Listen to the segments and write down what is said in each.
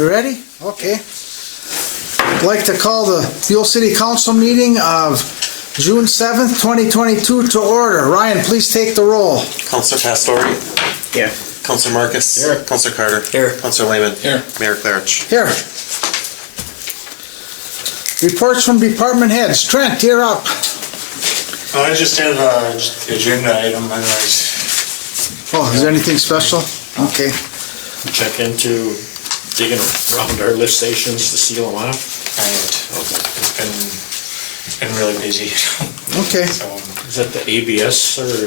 We ready? Okay. I'd like to call the Buhl City Council meeting of June 7th, 2022 to order. Ryan, please take the roll. Councilor Pastori. Here. Councilor Marcus. Here. Councilor Carter. Here. Councilor Lehman. Here. Mayor Clarich. Here. Reports from department heads. Trent, you're up. I just have just the agenda item, otherwise. Oh, is there anything special? Okay. Check into digging around our lift stations to seal them off. It's been really busy. Okay. So, Is that the ABS or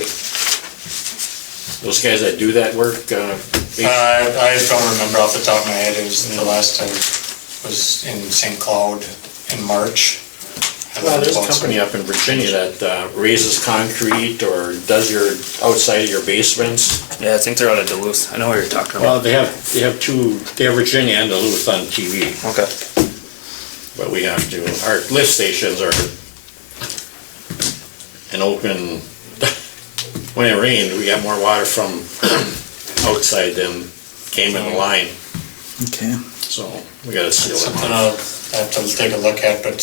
those guys that do that work? I don't remember off the top of my head. It was the last I was in St. Cloud in March. Well, there's a company up in Virginia that raises concrete or does your outside of your basements. Yeah, I think they're out of Duluth. I know what you're talking Well, about. they have Virginia and Duluth on TV, Okay. but we have to. Our lift stations are an open. When it rained, we got more water from outside than came in the line, Okay. so we got to seal them something off. I'll have to take a look at, but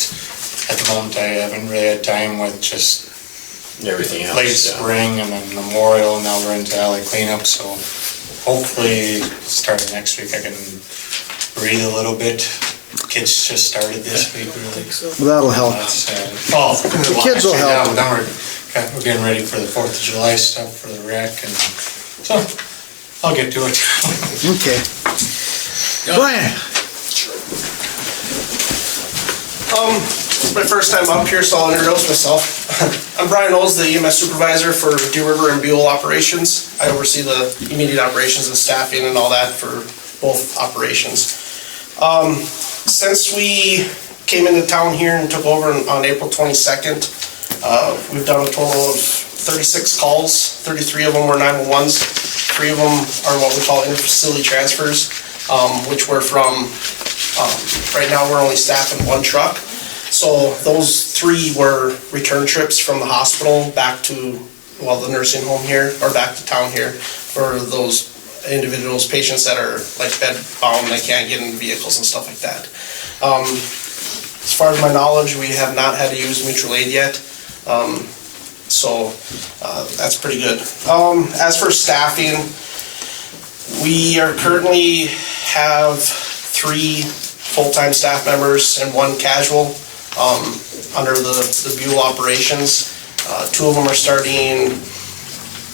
at the moment I haven't really had time with just Everything else. late yeah. spring and then Memorial, and now we're into alley cleanup, so hopefully starting next week I can breathe a little bit. Kids just started this week, really. Well, that'll help. The kids will help. Now we're getting ready for the 4th of July stuff for the rec, and so I'll get to it. Okay. Brian, It's my first time up here, so I'll introduce myself. I'm Brian Knowles, the EMS supervisor for Deer River and Buhl operations. I oversee the immediate operations and staffing and all that for both operations. Since we came into town here and took over on April 22nd, we've done a total of 36 calls. 33 of them were 911s. 3 of them are what we call inter-facility transfers, which were from, right now we're only staffing 1 truck. So those 3 were return trips from the hospital back to, well, the nursing home here, or back to town here, for those individuals, patients that are like bed bound, they can't get in vehicles and stuff like that. As far as my knowledge, we have not had to use mutual aid yet. So that's pretty good. As for staffing, we are currently have 3 full-time staff members and 1 casual under the Buhl operations. 2 of them are starting,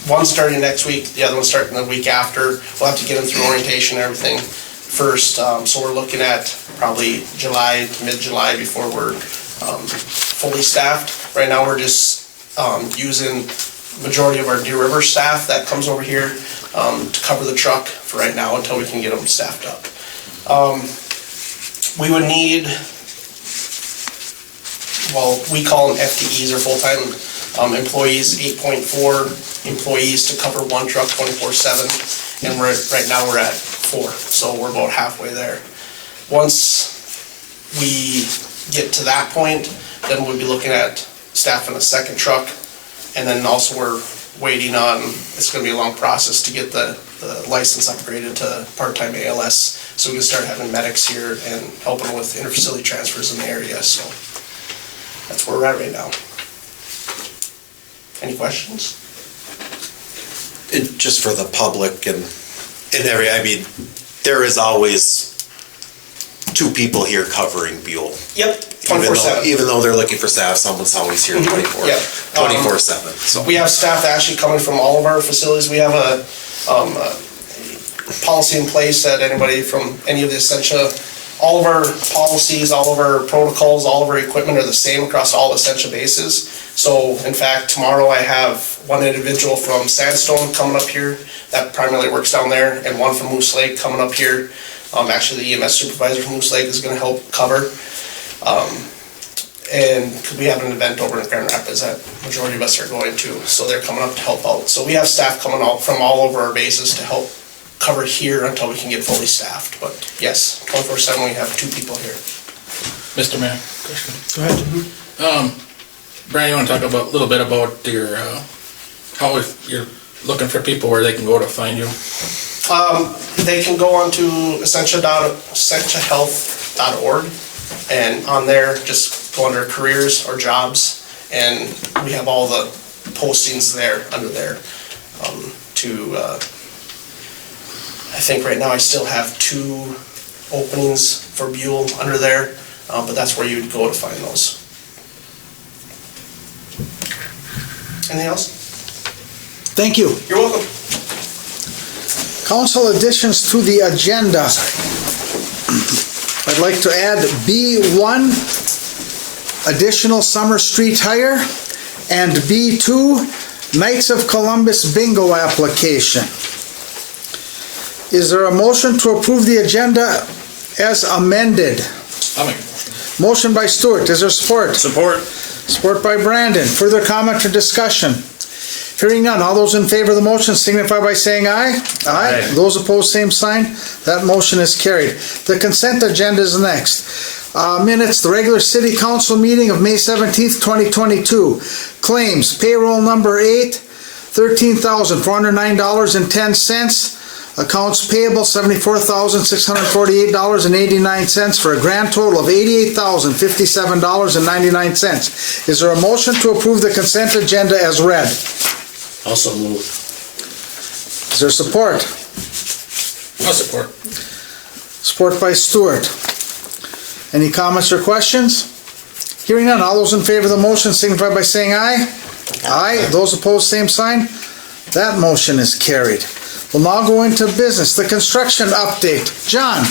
one's starting next week, the other one's starting the week after. We'll have to get them through orientation and everything first. So we're looking at probably July to mid-July before we're fully staffed. Right now we're just using majority of our Deer River staff that comes over here to cover the truck for right now until we can get them staffed up. We would need, well, we call them FTEs or full-time employees, 8.4 employees to cover 1 truck 24/7, and right now we're at 4, so we're about halfway there. Once we get to that point, then we'll be looking at staffing a 2nd truck, and then also we're waiting on, it's going to be a long process to get the license upgraded to part-time ALS, so we can start having medics here and helping with inter-facility transfers in the area. So that's where we're at right now. Any questions? Just for the public and I mean, there is always 2 people here covering Buhl. Yep, 24/7. Even though they're looking for staff, someone's always here 24/7. So We have staff actually coming from all of our facilities. We have a policy in place that anybody from any of the Essentia, all of our policies, all of our protocols, all of our equipment are the same across all Essentia bases. So in fact, tomorrow I have 1 individual from Sandstone coming up here that primarily works down there, and 1 from Moose Lake coming up here. Actually, the EMS supervisor from Moose Lake is going to help cover. And we have an event over in Grand Rapids that majority of us are going to, so they're coming up to help out. So we have staff coming out from all over our bases to help cover here until we can get fully staffed. But yes, 24/7 we have 2 people here. Mr. Mayor, question. go ahead. Brian, you want to talk about a little bit about your how you're looking for people where they can go to find you? They can go on to essentialhealth.org, and on there, just go under careers or jobs, and we have all the postings there, under there. I think right now I still have 2 openings for Buhl under there, but that's where you'd go to find those. Anything else? Thank you. You're welcome. Council additions to the agenda. I'd like to add B1, additional summer street hire, and B2, Knights of Columbus bingo application. Is there a motion to approve the agenda as amended? I'll make a motion. Motion by Stuart, is there support? Support. Support by Brandon. Further comment or discussion? Hearing none, all those in favor of the motion signify by saying aye. Aye. Those opposed, same sign. That motion is carried. The consent agenda is next. Minutes, the regular city council meeting of May 17th, 2022. Claims, payroll number 8, $13,409.10. Accounts payable, $74,648.89 for a grand total of $88,057.99. Is there a motion to approve the consent agenda as read? Also move. Is there support? I'll support. Support by Stuart. Any comments or questions? Hearing none, all those in favor of the motion signify by saying aye. Aye. Those opposed, same sign. That motion is carried. We'll now go into business. The construction update. John.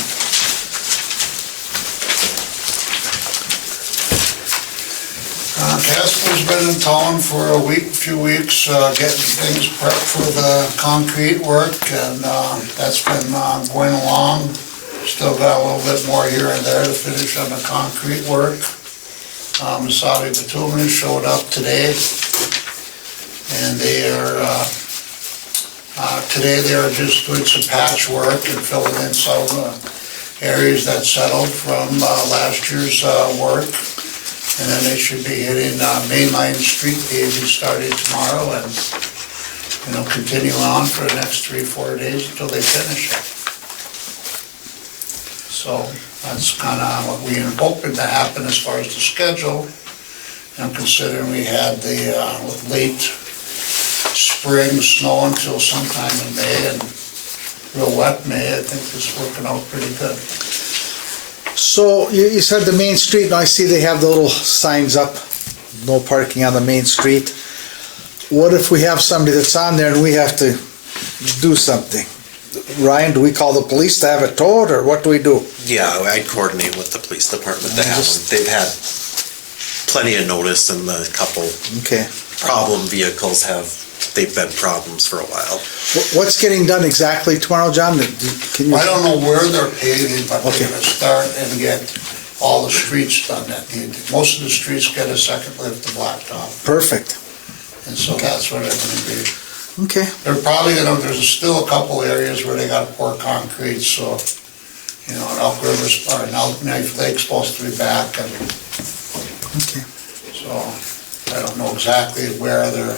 Casper's been in town for a few weeks, getting things prepped for the concrete work, and that's been going along. Still got a little bit more here and there to finish on the concrete work. Masabi Bitumen showed up today, and they are today they are just doing some patchwork and filling in some areas that settled from last year's work. And then they should be hitting mainline street paving starting tomorrow, and continue on for the next 3-4 days until they finish it. So that's kind of what we are hoping to happen as far as the schedule. And considering we had the late spring snow until sometime in May and real wet May, I think this is working out pretty good. So you said the main street, now I see they have the little signs up, no parking on the main street. What if we have somebody that's on there and we have to do something? Ryan, do we call the police to have it towed, or what do we do? Yeah, I'd coordinate with the police department to have them. They've had plenty of notice, and the couple Okay. problem vehicles they've been problems for a while. What's getting done exactly tomorrow, John? Can you? I don't know where they're paving, but Okay. they're gonna start and get all the streets done that need. Most of the streets get a second lift to blacktop, Perfect. and so that's what it's gonna be. Okay. They're probably there's still a couple areas where they gotta pour concrete, so, and Elk River's, or Elk Knife Lake's supposed to be back, and Okay. so I don't know exactly where they're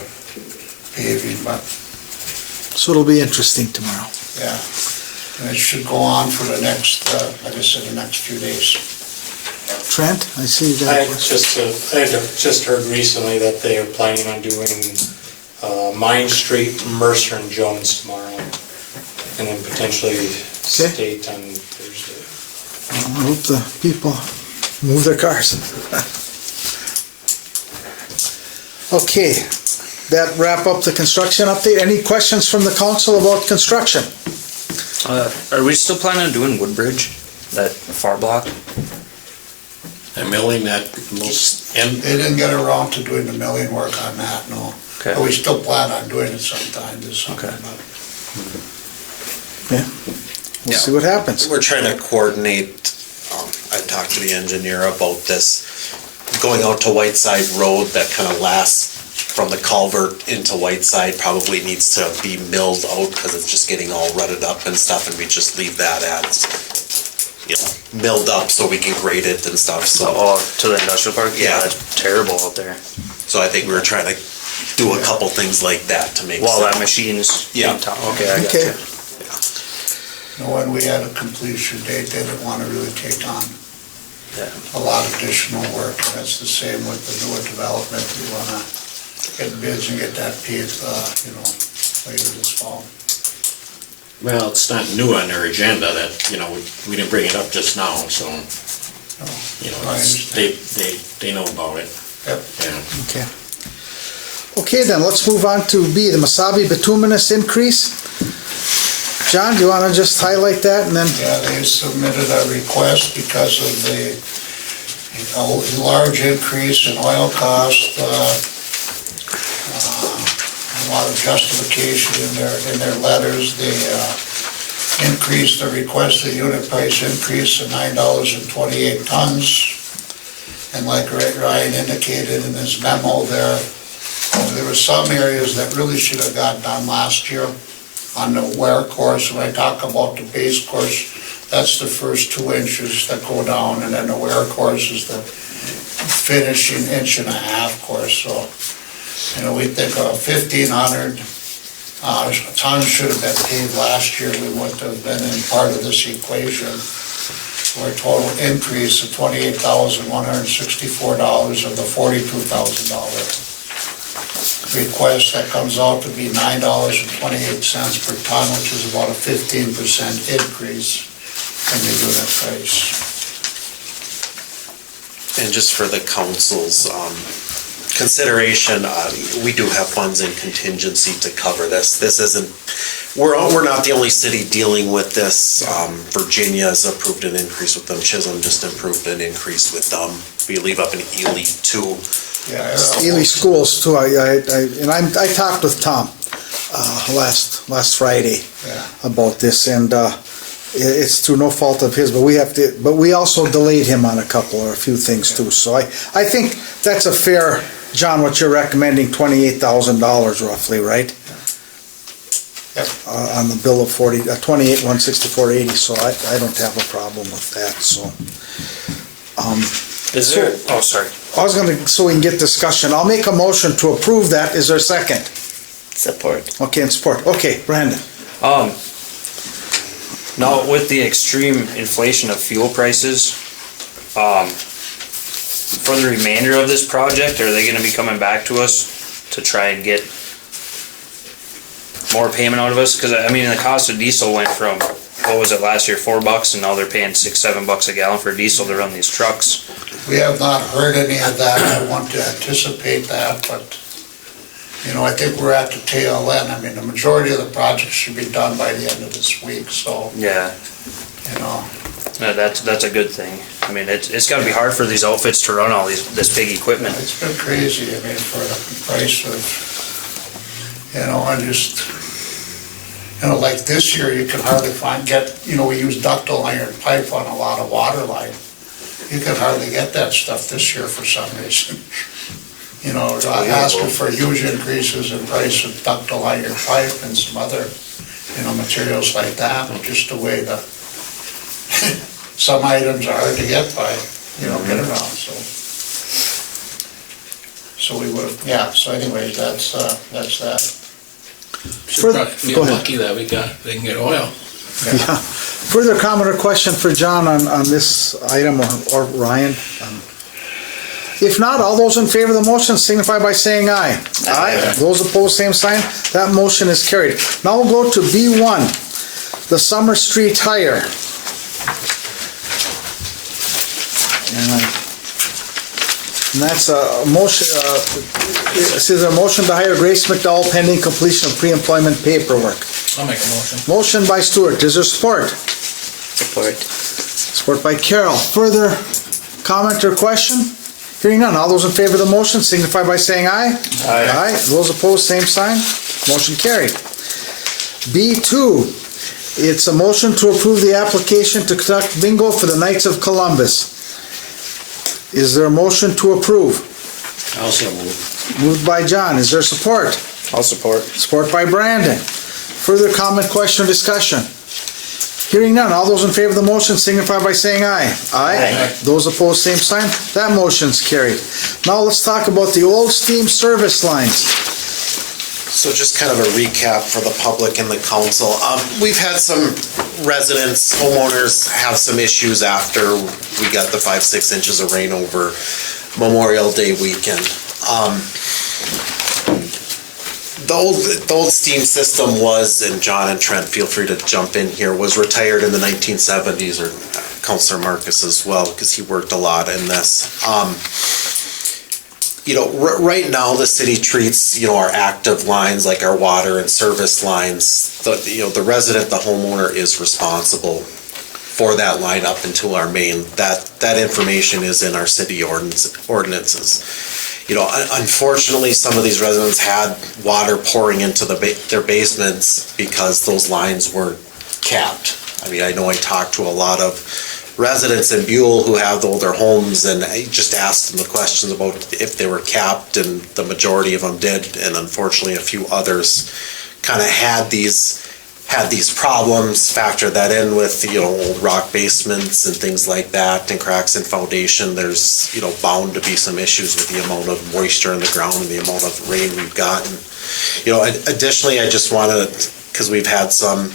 paving, but So it'll be interesting tomorrow. yeah. And it should go on for the next, like I said, the next few days. Trent, I see I that. had just heard recently that they are planning on doing Mine Street, Mercer and Jones tomorrow, and then potentially State on Thursday. I hope the people move their cars. Okay, that wrap up the construction update. Any questions from the council about construction? Are we still planning on doing Woodbridge, that far block? I'm milling that most end. They didn't get around to doing the milling work on that, no. Okay. But we still plan on doing it sometime this summer. Okay. but- Yeah. We'll see what happens. We're trying to coordinate, I talked to the engineer about this, going out to Whiteside Road, that kind of lasts from the culvert into Whiteside, probably needs to be milled out because it's just getting all rutted up and stuff, and we just leave that as, milled up so we can grade it and stuff, so. Oh, to the industrial park? Yeah. It's terrible out there. So I think we were trying to do a couple things like that to make. While some- that machine's Yeah. in town. Okay, I got Okay. you. when we had a completion date, they didn't want to really take on Yeah. a lot of additional work. That's the same with the newer development. We want to get bids and get that paid, later this fall. Well, it's not new on their agenda that, we didn't bring it up just now, so, I they know about it. Yep. Yeah. Okay. Okay, then, let's move on to B, the Masabi bituminous increase. John, do you want to just highlight that and then? Yeah, they submitted a request because of the large increase in oil cost, a lot of justification in their letters. They increased the requested unit price increase to $9.28 tons. And like Ryan indicated in his memo there were some areas that really should have got done last year on the wear course. When I talk about the base course, that's the first 2 inches that go down, and then the wear course is the finishing 1.5 course. So, we think 1,500 tons should have been paved last year. We wouldn't have been in part of this equation. For a total increase of $28,164 of the $42,000 request, that comes out to be $9.28 per ton, which is about a 15% increase in the unit price. And just for the council's consideration, we do have funds in contingency to cover this. This isn't, we're not the only city dealing with this. Virginia has approved an increase with them. Chisholm just approved an increase with them. We leave up in Ely too. Yeah, Ely Schools too, I talked with Tom last Friday about this, and it's through no fault of his, but we also delayed him on a few things too, so I think that's a fair, John, what you're recommending, $28,000 roughly, right? On the bill of 28,164.80, so I don't have a problem with that, so. Is there, oh, sorry. So we can get discussion, I'll make a motion to approve that. Is there a second? Support. Okay, and support. Okay, Brandon. Now, with the extreme inflation of fuel prices, for the remainder of this project, are they gonna be coming back to us to try and get more payment out of us? Cause the cost of diesel went from, what was it last year, $4, and now they're paying $6-7 a gallon for diesel to run these trucks. we have not heard any of that. I want to anticipate that, but, I think we're at the tail end. The majority of the project should be done by the end of this week, so, Yeah. No, that's a good thing. It's gotta be hard for these outfits to run all this big equipment. it's been crazy, for the price of, like this year, you can hardly we use ductile iron pipe on a lot of water line. You can hardly get that stuff this year for some reason. Asking for huge increases in price of ductile iron pipe and some other, materials like that, just the way some items are hard to get by, get around, so. So we would, so anyways, that's that. Should probably Go feel ahead. lucky that they can get oil. Yeah. Further comment or question for John on this item, or Ryan? If not, all those in favor of the motion signify by saying aye. Aye. Those opposed, same sign. That motion is carried. Now we'll go to B1, the Summer Street hire. And that's a motion, this is a motion to hire Grace McDowell pending completion of pre-employment paperwork. I'll make a motion. Motion by Stewart, is there support? Support. Support by Carroll. Further comment or question? Hearing none, all those in favor of the motion signify by saying aye. Aye. Those opposed, same sign. Motion carried. B2, it's a motion to approve the application to conduct bingo for the Knights of Columbus. Is there a motion to approve? Also move. Moved by John, is there support? I'll support. Support by Brandon. Further comment, question, or discussion? Hearing none, all those in favor of the motion signify by saying aye. Aye. Those opposed, same sign. That motion's carried. Now let's talk about the old steam service lines. So just kind of a recap for the public and the council. We've had some residents, homeowners have some issues after we got the 5-6 inches of rain over Memorial Day weekend. The old steam system was, and John and Trent, feel free to jump in here, was retired in the 1970s, or Councilor Marcus as well, because he worked a lot in this. Right now, the city treats, our active lines, like our water and service lines, the resident, the homeowner is responsible for that line up into our main. That information is in our city ordinances. Unfortunately, some of these residents had water pouring into their basements because those lines weren't capped. I know I talked to a lot of residents in Buhl who have older homes, and I just asked them the questions about if they were capped, and the majority of them did, and unfortunately a few others kind of had these problems. Factor that in with old rock basements and things like that, and cracks in foundation. There's bound to be some issues with the amount of moisture in the ground and the amount of rain we've gotten. Additionally, I just wanted, because we've had some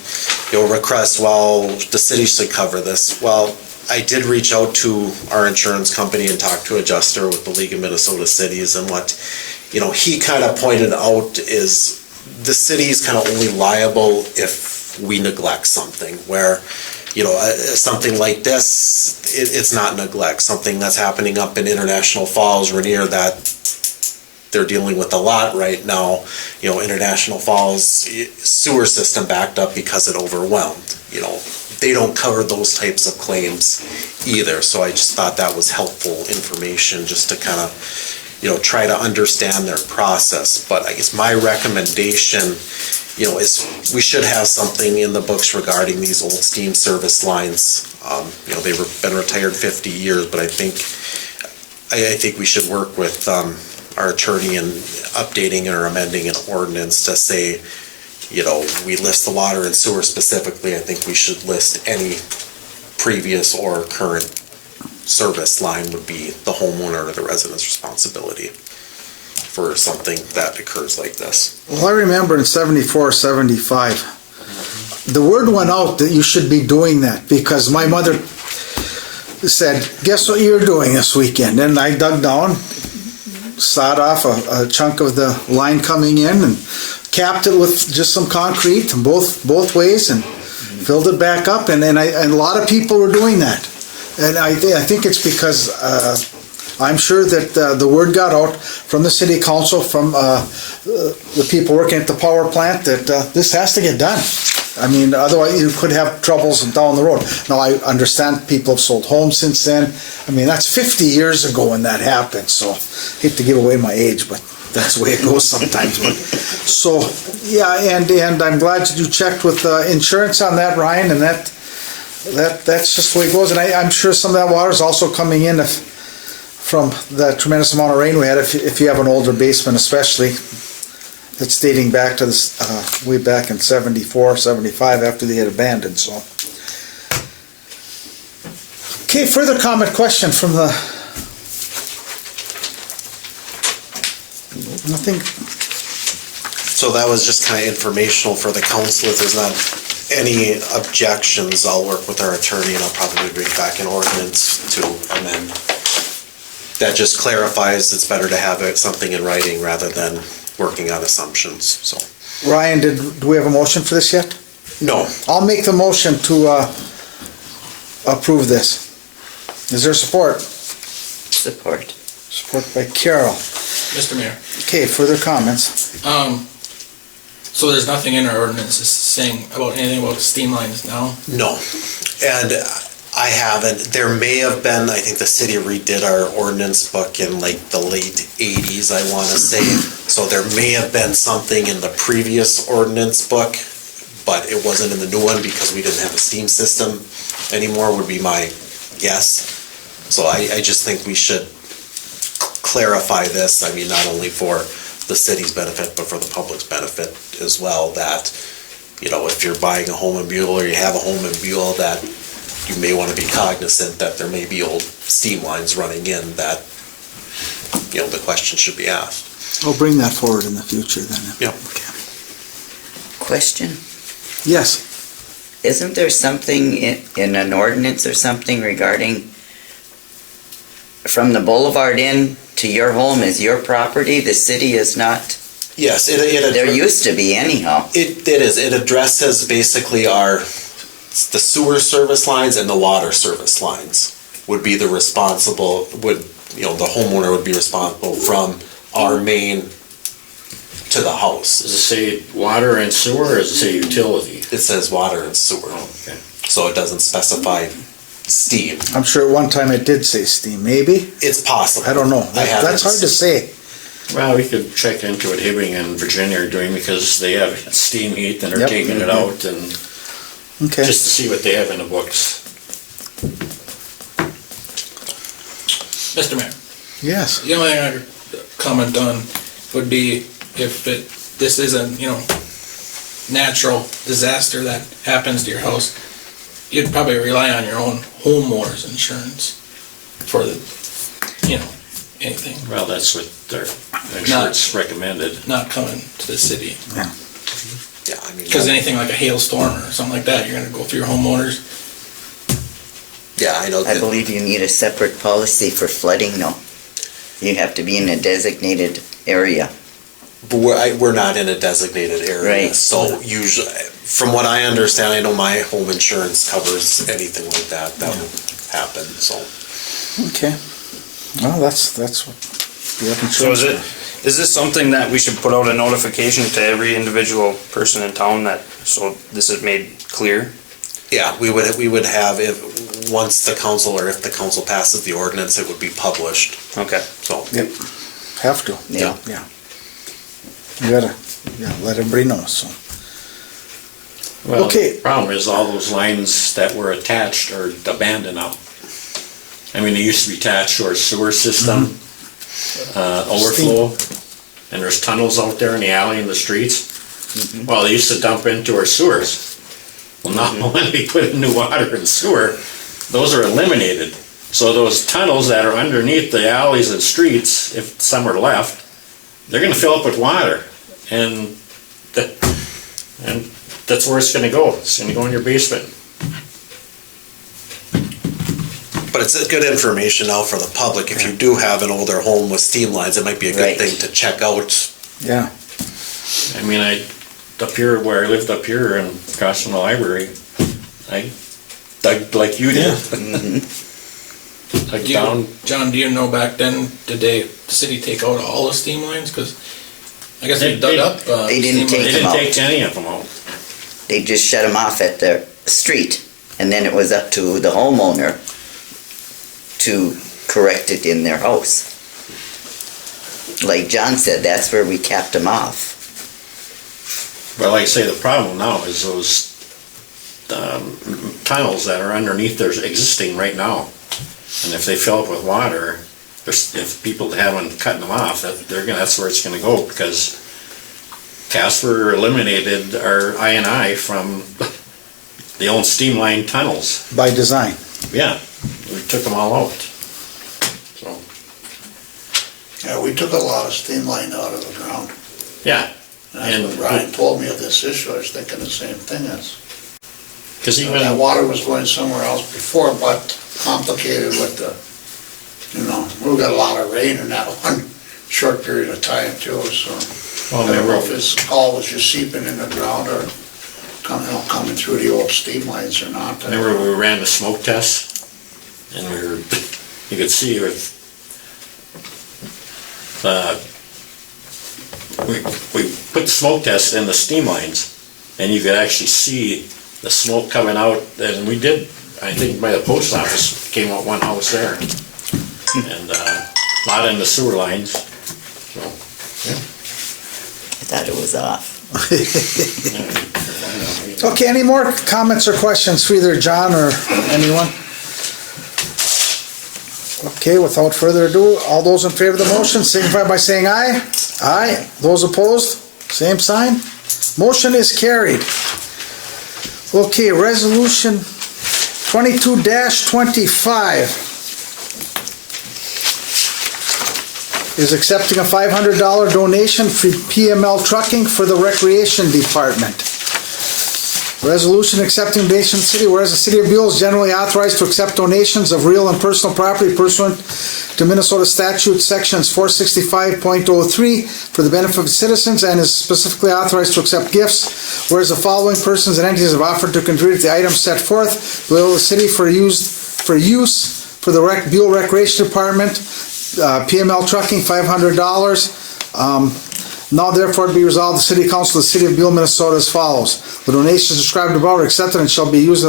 requests, well, the city should cover this. Well, I did reach out to our insurance company and talk to adjuster with the League of Minnesota Cities, and what he kind of pointed out is the city is kind of only liable if we neglect something, where something like this, it's not neglect. Something that's happening up in International Falls, Rainier, that they're dealing with a lot right now. International Falls sewer system backed up because it overwhelmed. They don't cover those types of claims either. So I just thought that was helpful information, just to kind of, try to understand their process. But I guess my recommendation, is we should have something in the books regarding these old steam service lines. They've been retired 50 years, but I think we should work with our attorney in updating or amending an ordinance to say, we list the water and sewer specifically. I think we should list any previous or current service line would be the homeowner or the resident's responsibility for something that occurs like this. Well, I remember in 74, 75, the word went out that you should be doing that, because my mother said, guess what you're doing this weekend? And I dug down, sawed off a chunk of the line coming in, and capped it with just some concrete in both ways, and filled it back up, and a lot of people were doing that. And I think it's because I'm sure that the word got out from the city council, from the people working at the power plant, that this has to get done. Otherwise you could have troubles down the road. Now, I understand people have sold homes since then. That's 50 years ago when that happened, so I hate to give away my age, but that's the way it goes sometimes. But so, yeah, and I'm glad you checked with insurance on that, Ryan, and that's just the way it goes. And I'm sure some of that water is also coming in from the tremendous amount of rain we had, if you have an older basement especially, that's dating back to this way back in 74, 75, after they had abandoned. So, okay, further comment, question from the... Nothing. So that was just kind of informational for the council. If there's not any objections, I'll work with our attorney, and I'll probably bring back an ordinance to amend. That just clarifies it's better to have something in writing rather than working on assumptions. So, Ryan, do we have a motion for this yet? No. I'll make the motion to approve this. Is there support? Support. Support by Carol. Mr. Mayor, Okay, further comments? so there's nothing in our ordinances saying about anything about steam lines now? No. And I haven't. There may have been, I think the city redid our ordinance book in like the late 80s, I want to say. So there may have been something in the previous ordinance book, but it wasn't in the new one because we didn't have a steam system anymore, would be my guess. So I just think we should clarify this. Not only for the city's benefit, but for the public's benefit as well, that, if you're buying a home in Buhl or you have a home in Buhl, that you may want to be cognizant that there may be old steam lines running in that, the question should be asked. We'll bring that forward in the future then. Yep. Okay. Question, Yes. isn't there something in an ordinance or something regarding from the boulevard in to your home is your property, the city is not? Yes, There used to be anyhow. It is. It addresses basically the sewer service lines and the water service lines would be the homeowner would be responsible from our main to the house. Does it say water and sewer, or does it say utility? It says water and sewer, Okay. so it doesn't specify steam. I'm sure at one time it did say steam, maybe? It's possible. I don't know. I haven't- That's hard to say. Well, we could check into what Hibbing and Virginia are doing, because they have steam heat and are Yep. taking it out, and Okay. just to see what they have in the books. Mr. Mayor, Yes. the only thing I could comment on would be if this is a, natural disaster that happens to your house, you'd probably rely on your own homeowner's insurance for the, anything, Well, that's what their insurance recommended. not coming to the city. Yeah, I mean. Because anything like a hailstorm or something like that, you're gonna go through your homeowners. Yeah, I know. I believe you need a separate policy for flooding though. You have to be in a designated area. But we're not in a designated area, Right. so usually, from what I understand, I know my home insurance covers anything like that would happen, so. Okay. Well, that's what we have So insurance. is this something that we should put out a notification to every individual person in town so this is made clear? Yeah, we would have, once the council, or if the council passes the ordinance, it would be published, Okay. so. Yep. Have to. Yeah. Yeah. You gotta, let everybody know, so. Well, Okay. the problem is all those lines that were attached are abandoned now. I mean, they used to be attached to our sewer system, overflow, and there's tunnels out there in the alley and the streets. Well, they used to dump into our sewers. Well, now when we put in new water and sewer, those are eliminated. So those tunnels that are underneath the alleys and streets, if some are left, they're gonna fill up with water. And that's where it's gonna go. It's gonna go in your basement. But it's good information now for the public. If you do have an older home with steam lines, it might be a good Right. thing to check out. Yeah. I mean, up here, where I lived up here and across from the library, I dug like you did. Dug down. John, do you know back then, did the city take out all the steam lines? Because I guess they They- dug up. they didn't steam take They lines. them didn't out. take any of them out. They just shut them off at the street, and then it was up to the homeowner to correct it in their house. Like John said, that's where we capped them off. But like I say, the problem now is those tunnels that are underneath, they're existing right now. And if they fill up with water, if people haven't cut them off, that's where it's gonna go, because Casper eliminated our I&I from the old steam line tunnels. By design. Yeah, we took them all out. So, Yeah, we took a lot of steam line out of the ground. yeah, And that's when Brian told me of this issue, I was thinking the same thing. because That even, water was going somewhere else before, but complicated with we got a lot of rain in that one short period of time too, so. well, I don't know if remember, his call was just seeping in the ground or coming through the old steam lines or not. remember we ran the smoke test, and you could see with, we put the smoke test in the steam lines, and you could actually see the smoke coming out, and we did, I think by the post office, came out one house there. And, not in the sewer lines, so. I thought it was off. Yeah. Okay, any more comments or questions for either John or anyone? Okay, without further ado, all those in favor of the motion signify by saying aye. Aye. Those opposed, same sign. Motion is carried. Okay, resolution 22-25 is accepting a $500 donation for PML Trucking for the Recreation Department. Resolution accepting donation to the city, whereas the city of Buhl is generally authorized to accept donations of real and personal property pursuant to Minnesota statute sections 465.03 for the benefit of citizens and is specifically authorized to accept gifts, whereas the following persons and entities have offered to contribute the items set forth below the city for use for the Buhl Recreation Department, PML Trucking, $500. Now therefore be resolved, the City Council of the City of Buhl, Minnesota as follows. The donations described above are accepted and shall be used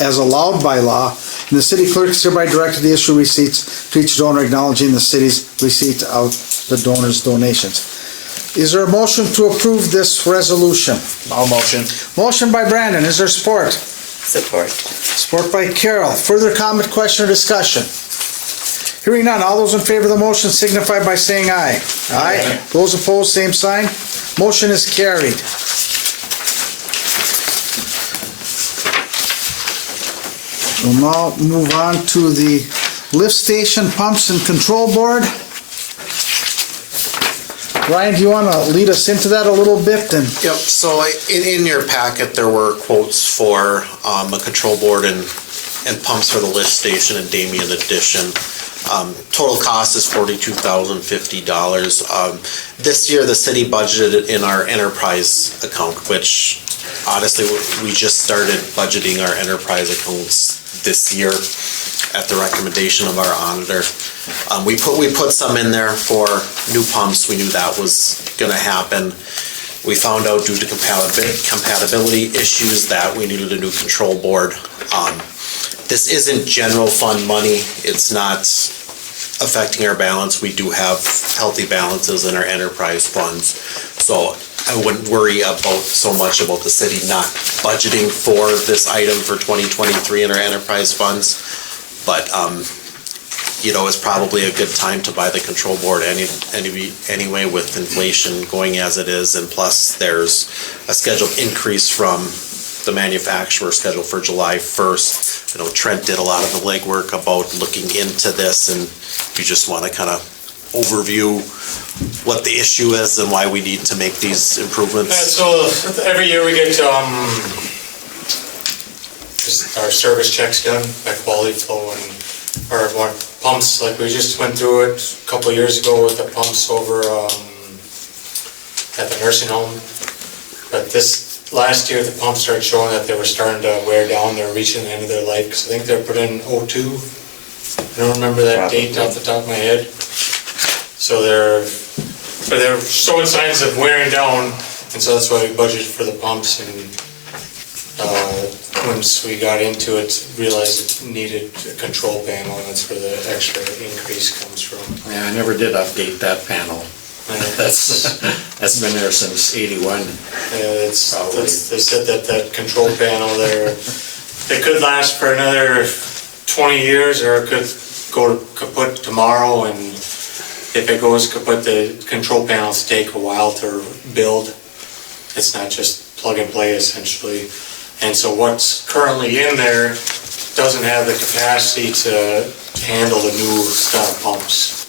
as allowed by law, and the city clerk is hereby directed to issue receipts to each donor acknowledging the city's receipt of the donor's donations. Is there a motion to approve this resolution? I'll motion. Motion by Brandon, is there support? Support. Support by Carol. Further comment, question, or discussion? Hearing none, all those in favor of the motion signify by saying aye. Aye. Those opposed, same sign. Motion is carried. We'll now move on to the lift station pumps and control board. Ryan, do you want to lead us into that a little bit? And Yep, so in your packet, there were quotes for a control board and pumps for the lift station and Damien addition. Total cost is $42,050. This year, the city budgeted it in our enterprise account, which honestly, we just started budgeting our enterprise accounts this year at the recommendation of our auditor. We put some in there for new pumps. We knew that was gonna happen. We found out due to compatibility issues that we needed a new control board. This isn't general fund money. It's not affecting our balance. We do have healthy balances in our enterprise funds. So I wouldn't worry so much about the city not budgeting for this item for 2023 in our enterprise funds. But, it's probably a good time to buy the control board anyway with inflation going as it is. And plus there's a scheduled increase from the manufacturer scheduled for July 1st. Trent did a lot of the legwork about looking into this, and you just want to kind of overview what the issue is and why we need to make these improvements. So every year we get just our service checks done by Quality Flow and our pumps, like we just went through it a couple of years ago with the pumps over at the nursing home. But this last year, the pumps started showing that they were starting to wear down. They're reaching the end of their life, because I think they were put in 02. I don't remember that date off the top of my head. So they're showing signs of wearing down, and so that's why we budgeted for the pumps. And once we got into it, realized it needed a control panel, and that's where the extra increase comes from. Yeah, I never did update that panel. That's been there since '81. They said that control panel there, it could last for another 20 years, or it could go kaput tomorrow, and if it goes kaput, the control panels take a while to build. It's not just plug and play essentially. And so what's currently in there doesn't have the capacity to handle the new style pumps.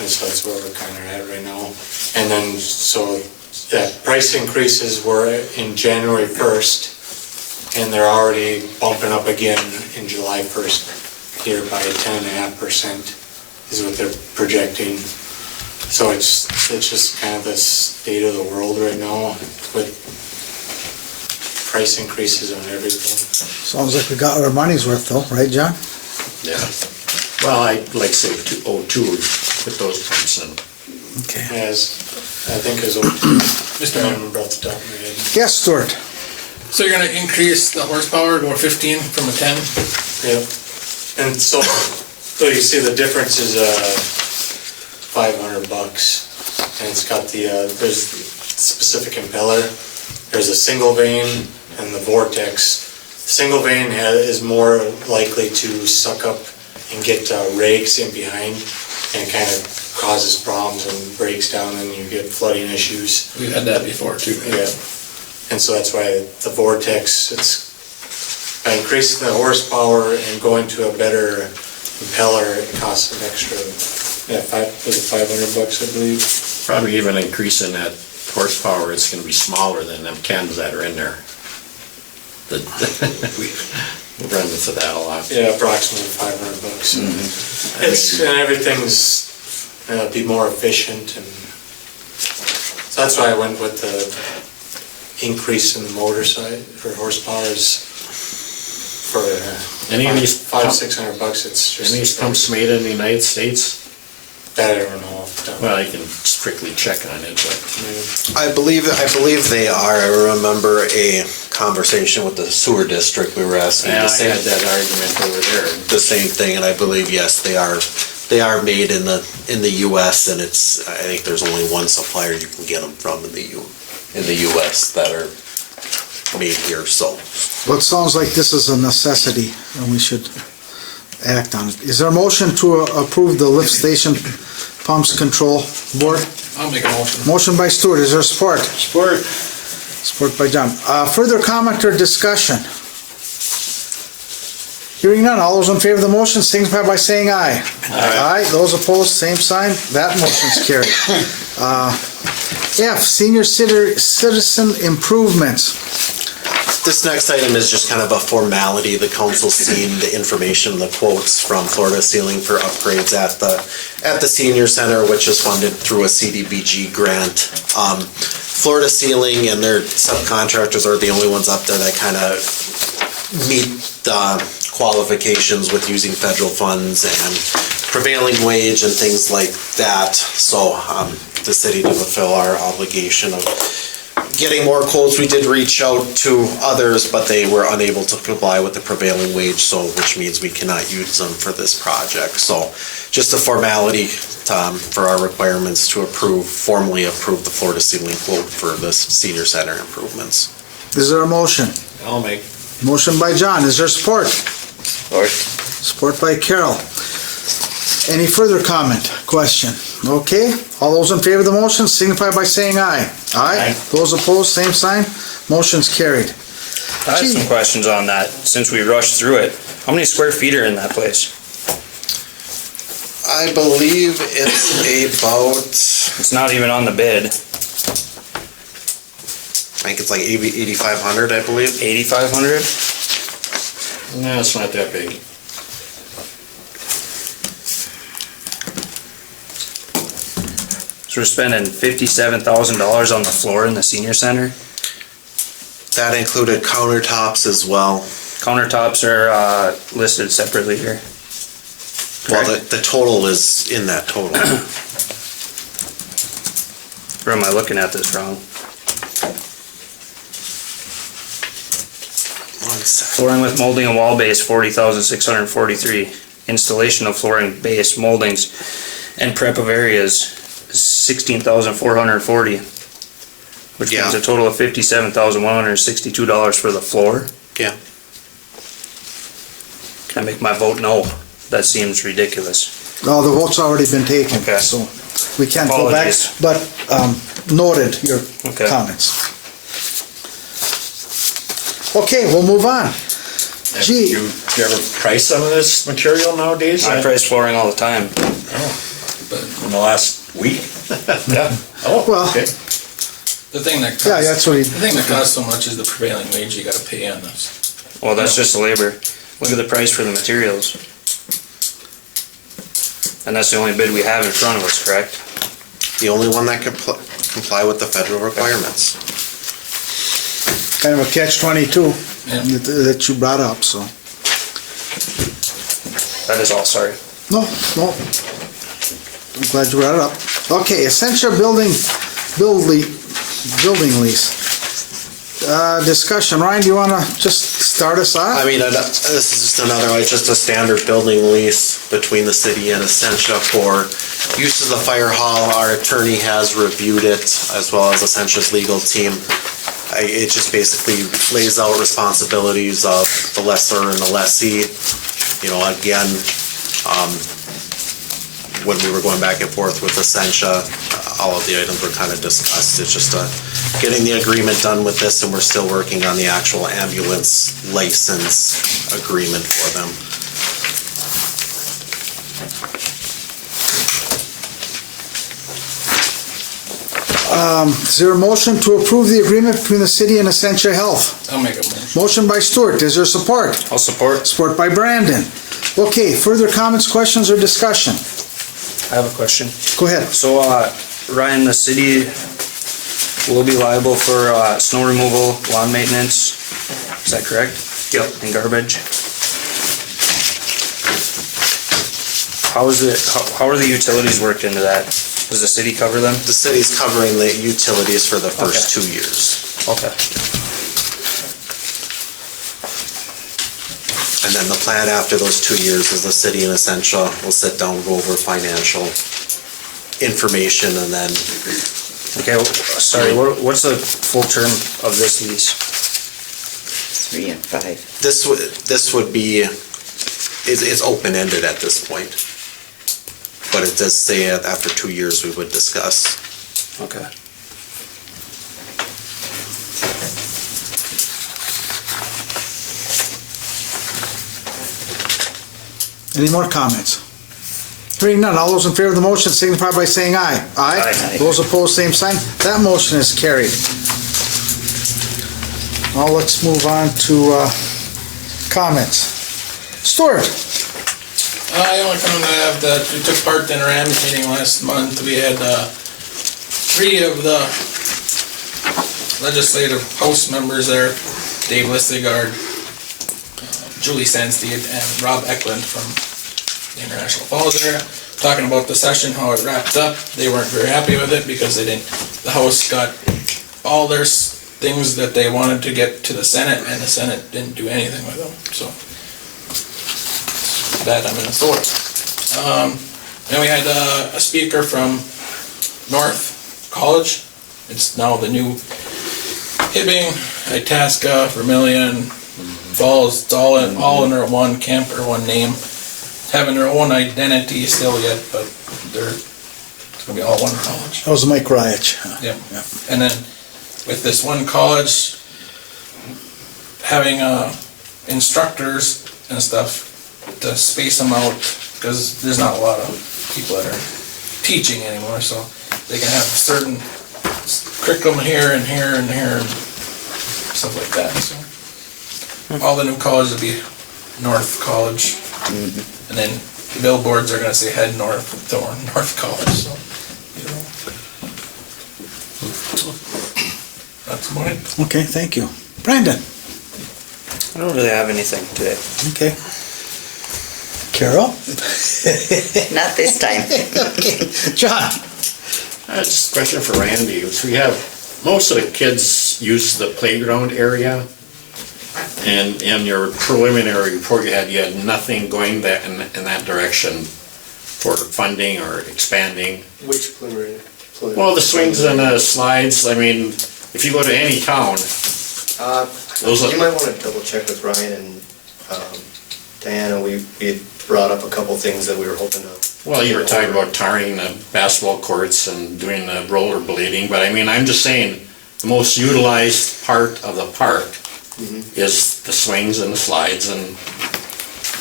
And so that's where we're kind of at right now. And then, so that price increases were in January 1st, and they're already bumping up again in July 1st here by 10.5% is what they're projecting. So it's just kind of the state of the world right now with price increases on everything. sounds like we got our money's worth though, right, John? Yeah. Well, I'd like to say 02 with those pumps in. Okay. As I think as old, Mr. I don't Mayor. remember off the top of my head. Yes, Stuart. So you're gonna increase the horsepower to a 15 from a 10? Yep. And so you see the difference is $500, and it's got there's specific impeller. There's a single vane and the vortex. Single vane is more likely to suck up and get rags in behind, and kind of causes problems and breaks down, and you get flooding issues. We've had that before too. Yeah. And so that's why the vortex, it's by increasing the horsepower and going to a better impeller, it costs an extra, was it $500, I believe? Probably even increasing that horsepower, it's gonna be smaller than them cans that are in there. We run into that a lot. Yeah, approximately $500. Mm-hmm. It's, and everything's, be more efficient, and so that's why I went with the increase in the motor side for horsepower is for Any of these $500-600. It's just. Any of these pumps made in the United States? That I don't know. Well, you can strictly check on it, but I believe they are. I remember a conversation with the sewer district. We were asking yeah, the I same, had that argument over there. the same thing, and I believe, yes, they are. They are made in the U.S. and it's. I think there's only one supplier you can get them from in the U.S. that are made here. So. Well, it sounds like this is a necessity, and we should act on it. Is there a motion to approve the lift station pumps control board? I'll make a motion. Motion by Stuart, is there support? Support. Support by John. Further comment or discussion? Hearing none, all those in favor of the motion signify by saying aye. Aye. Those opposed, same sign. That motion's carried. F, senior citizen improvements. This next item is just kind of a formality. The council's seen the information, the quotes from Florida Ceiling for upgrades at the senior center, which is funded through a CDBG grant. Florida Ceiling and their subcontractors are the only ones up there that kind of meet the qualifications with using federal funds and prevailing wage and things like that. So the city to fulfill our obligation of getting more quotes, we did reach out to others, but they were unable to comply with the prevailing wage, so which means we cannot use them for this project. So just a formality for our requirements to formally approve the Florida Ceiling quote for this senior center improvements. Is there a motion? I'll make. Motion by John, is there support? Support. Support by Carol. Any further comment, question? Okay, all those in favor of the motion signify by saying aye. Aye. Those opposed, same sign. Motion's carried. I have some questions on that, since we rushed through it. How many square feet are in that place? I believe it's about, It's not even on the bid. I think it's like 8,500, I believe. 8,500? No, it's not that big. So we're spending $57,000 on the floor in the senior center. That included countertops as well. Countertops are listed separately here. Well, the total is in that total. Or am I looking at this wrong? One second. Flooring with molding and wall base, $40,643. Installation of flooring base, moldings, and prep of areas, $16,440. Which Yeah. means a total of $57,162 for the floor. Yeah. Can I make my vote no? That seems ridiculous. No, the vote's already been taken, Okay. so we can't go back. Apologies. But noted your Okay. comments. Okay, we'll move on. Gee. You ever price some of this material nowadays? I price flooring all the time. In the last week? Yeah. Oh, Well, okay. The thing that costs, Yeah, that's what he, the thing that costs so much is the prevailing wage you gotta pay on this. Well, that's just the labor. Look at the price for the materials. And that's the only bid we have in front of us, correct? The only one that could comply with the federal requirements. kind of a catch-22 Yeah. that you brought up, so. That is all, sorry. No. I'm glad you brought it up. Okay, essential building lease. Discussion. Ryan, do you wanna just start us off? I mean, this is just it's just a standard building lease between the city and Essentia for use of the fire hall. Our attorney has reviewed it, as well as Essentia's legal team. It just basically lays out responsibilities of the lessor and the lessee. You know, again, when we were going back and forth with Essentia, all of the items were kind of discussed. It's just getting the agreement done with this, and we're still working on the actual ambulance license agreement for them. Is there a motion to approve the agreement between the city and Essentia Health? I'll make a motion. Motion by Stuart, is there support? I'll support. Support by Brandon. Okay, further comments, questions, or discussion? I have a question. Go ahead. So, Ryan, the city will be liable for snow removal, lawn maintenance. Is that correct? Yep. And garbage. How is it? How are the utilities worked into that? Does the city cover them? The city's covering the utilities for the first 2 years. Okay. And then the plan after those 2 years is the city in Essentia will sit down, go over financial information, and then Okay. Sorry. What's the full term of this lease? 3 and 5. this would be, it's open-ended at this point. But it does say after 2 years we would discuss. Okay. Any more comments? Hearing none, all those in favor of the motion signify by saying aye. Aye. Those opposed, same sign. That motion is carried. Now let's move on to comments. Stuart? The only comment I have that we took part in a RAMS meeting last month. We had 3 of the legislative house members there, Dave Lissigard, Julie Sandsteed, and Rob Eklund from the International Falls area, talking about the session, how it wrapped up. They weren't very happy with it because the House got all their things that they wanted to get to the Senate, and the Senate didn't do anything with them, so that I'm in authority. Then we had a speaker from North College. It's now the new Hibbing, Itasca, Vermilion, Falls. It's all under one camp or one name. Having their own identity still yet, but it's gonna be all one college. That was Mike Ryach. Yep. And then with this one college, having instructors and stuff to space them out, because there's not a lot of people that are teaching anymore, so they can have certain curriculum here and here and here and stuff like that. So all the new colleges will be North College, and then the billboards are going to say head north to North College. So that's mine. Okay, thank you. Brandon? I don't really have anything today. Okay. Carol? Not this time. Okay. John? Just a question for Randy. So we have, most of the kids use the playground area, and in your preliminary report you had nothing going that in that direction for funding or expanding. Which preliminary? Well, the swings and the slides, I mean, if you go to any town, You might want to double check with Ryan and Diana. We had brought up a couple things that we were hoping to. well, you were talking about tarring the basketball courts and doing the rollerblading, but I mean, I'm just saying, the most utilized part of the park is the swings and the slides, and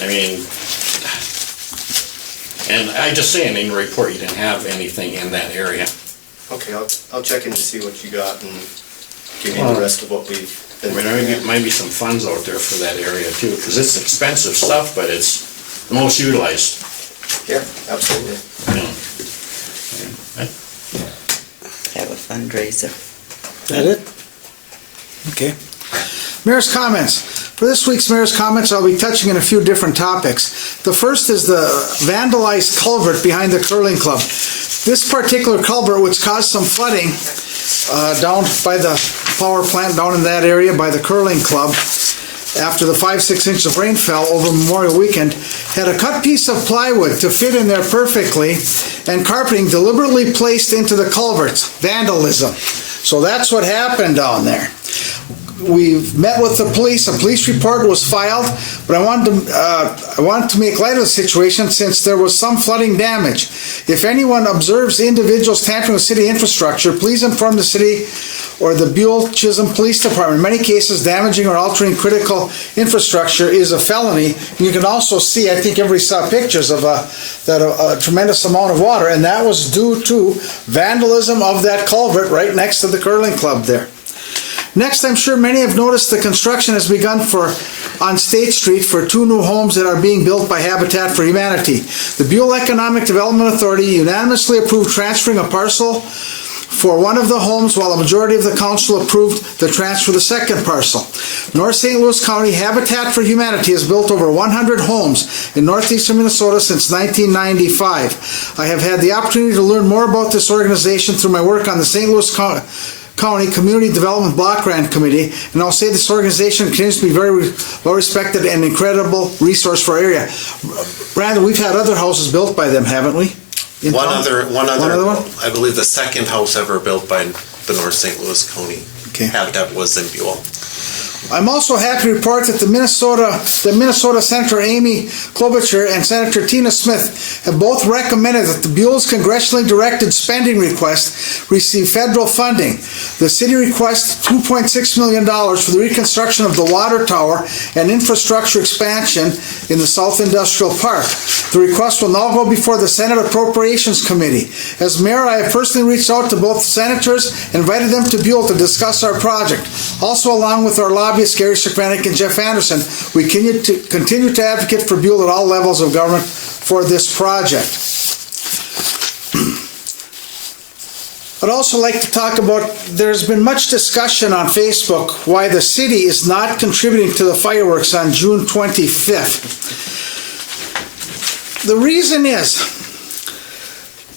I mean, and I just saying in your report you didn't have anything in that area. Okay, I'll check in to see what you got and give you the rest of what we've I been. mean, there might be some funds out there for that area too, because it's expensive stuff, but it's the most utilized. Yeah, absolutely. You know. Have a fundraiser. Is that it? Okay. Mayor's comments. For this week's Mayor's comments, I'll be touching on a few different topics. The first is the vandalized culvert behind the curling club. This particular culvert, which caused some flooding down by the power plant down in that area by the curling club after the 5-6 inches of rain fell over Memorial Weekend, had a cut piece of plywood to fit in there perfectly and carpeting deliberately placed into the culverts. Vandalism. So that's what happened down there. We've met with the police. A police report was filed, but I wanted to make light of the situation since there was some flooding damage. If anyone observes individuals tampering with city infrastructure, please inform the city or the BUHLJUNE7 Police Department. In many cases, damaging or altering critical infrastructure is a felony. You can also see, I think everybody saw pictures of a tremendous amount of water, and that was due to vandalism of that culvert right next to the curling club there. Next, I'm sure many have noticed the construction has begun on State Street for 2 new homes that are being built by Habitat for Humanity. The Buhl Economic Development Authority unanimously approved transferring a parcel for one of the homes, while a majority of the council approved the transfer of the second parcel. North St. Louis County Habitat for Humanity has built over 100 homes in northeastern Minnesota since 1995. I have had the opportunity to learn more about this organization through my work on the St. Louis County Community Development Block Grant Committee, and I'll say this organization continues to be very well respected and incredible resource for our area. Brandon, we've had other houses built by them, haven't we? One other, one? I believe the second house ever built by the North St. Louis County Habitat was in Buhl. I'm also happy to report that the Minnesota Senator Amy Klobuchar and Senator Tina Smith have both recommended that the Buhl's congressionally directed spending request receive federal funding. The city requests $2.6 million for the reconstruction of the water tower and infrastructure expansion in the South Industrial Park. The request will now go before the Senate Appropriations Committee. As mayor, I have personally reached out to both senators and invited them to Buhl to discuss our project. Also, along with our lobbyists, Gary Sekvanik and Jeff Anderson, we continue to advocate for Buhl at all levels of government for this project. I'd also like to talk about, there's been much discussion on Facebook why the city is not contributing to the fireworks on June 25th. The reason is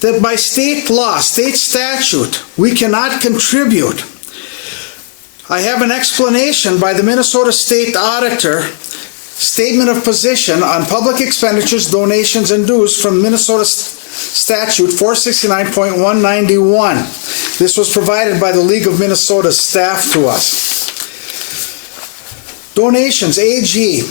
that by state law, state statute, we cannot contribute. I have an explanation by the Minnesota State Auditor, Statement of Position on Public Expenditures, Donations, and Dues from Minnesota Statute 469.191. This was provided by the League of Minnesota staff to us. Donations, AG,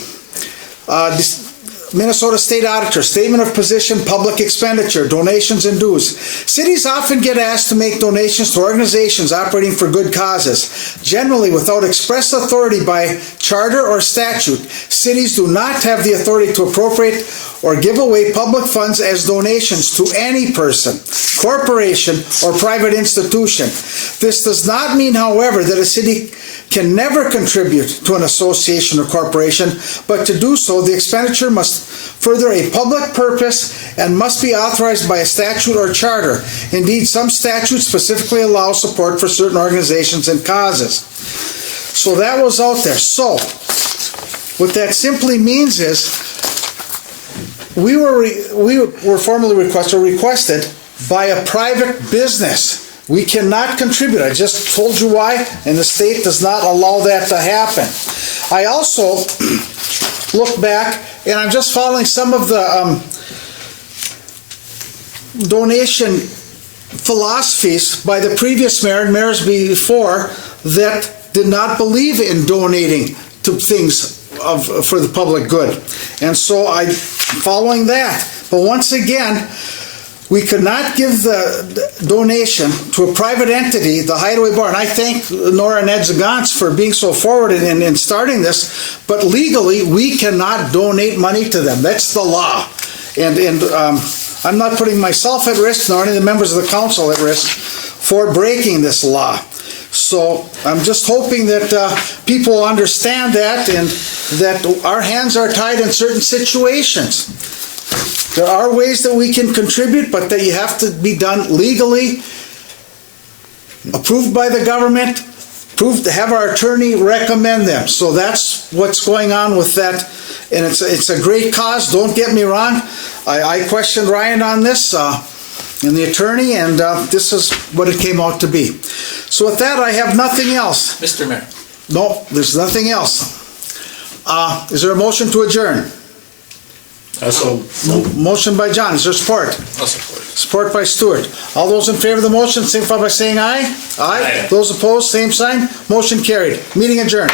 Minnesota State Auditor, Statement of Position, Public Expenditure, Donations and Dues. Cities often get asked to make donations to organizations operating for good causes. Generally, without express authority by charter or statute, cities do not have the authority to appropriate or give away public funds as donations to any person, corporation, or private institution. This does not mean, however, that a city can never contribute to an association or corporation, but to do so, the expenditure must further a public purpose and must be authorized by a statute or charter. Indeed, some statutes specifically allow support for certain organizations and causes. So that was out there. So, what that simply means is, we were formally requested by a private business. We cannot contribute. I just told you why, and the state does not allow that to happen. I also look back, and I'm just following some of the donation philosophies by the previous mayor and mayors before that did not believe in donating to things for the public good. And so I'm following that. But once again, we could not give the donation to a private entity, the Hideaway Bar. And I thank Nora and Ed Zagantz for being so forward in starting this. But legally, we cannot donate money to them. That's the law. And I'm not putting myself at risk, nor any of the members of the council at risk for breaking this law. So I'm just hoping that people understand that and that our hands are tied in certain situations. There are ways that we can contribute, but that you have to be done legally, approved by the government, approved to have our attorney recommend them. So that's what's going on with that. And it's a great cause, don't get me wrong. I questioned Ryan on this and the attorney, and this is what it came out to be. So with that, I have nothing else. Mr. Mayor. No, there's nothing else. Is there a motion to adjourn? Motion by John. Is there support? I'll support. Support by Stuart. All those in favor of the motion, signify by saying aye. Aye. Those opposed, same sign. Motion carried. Meeting adjourned.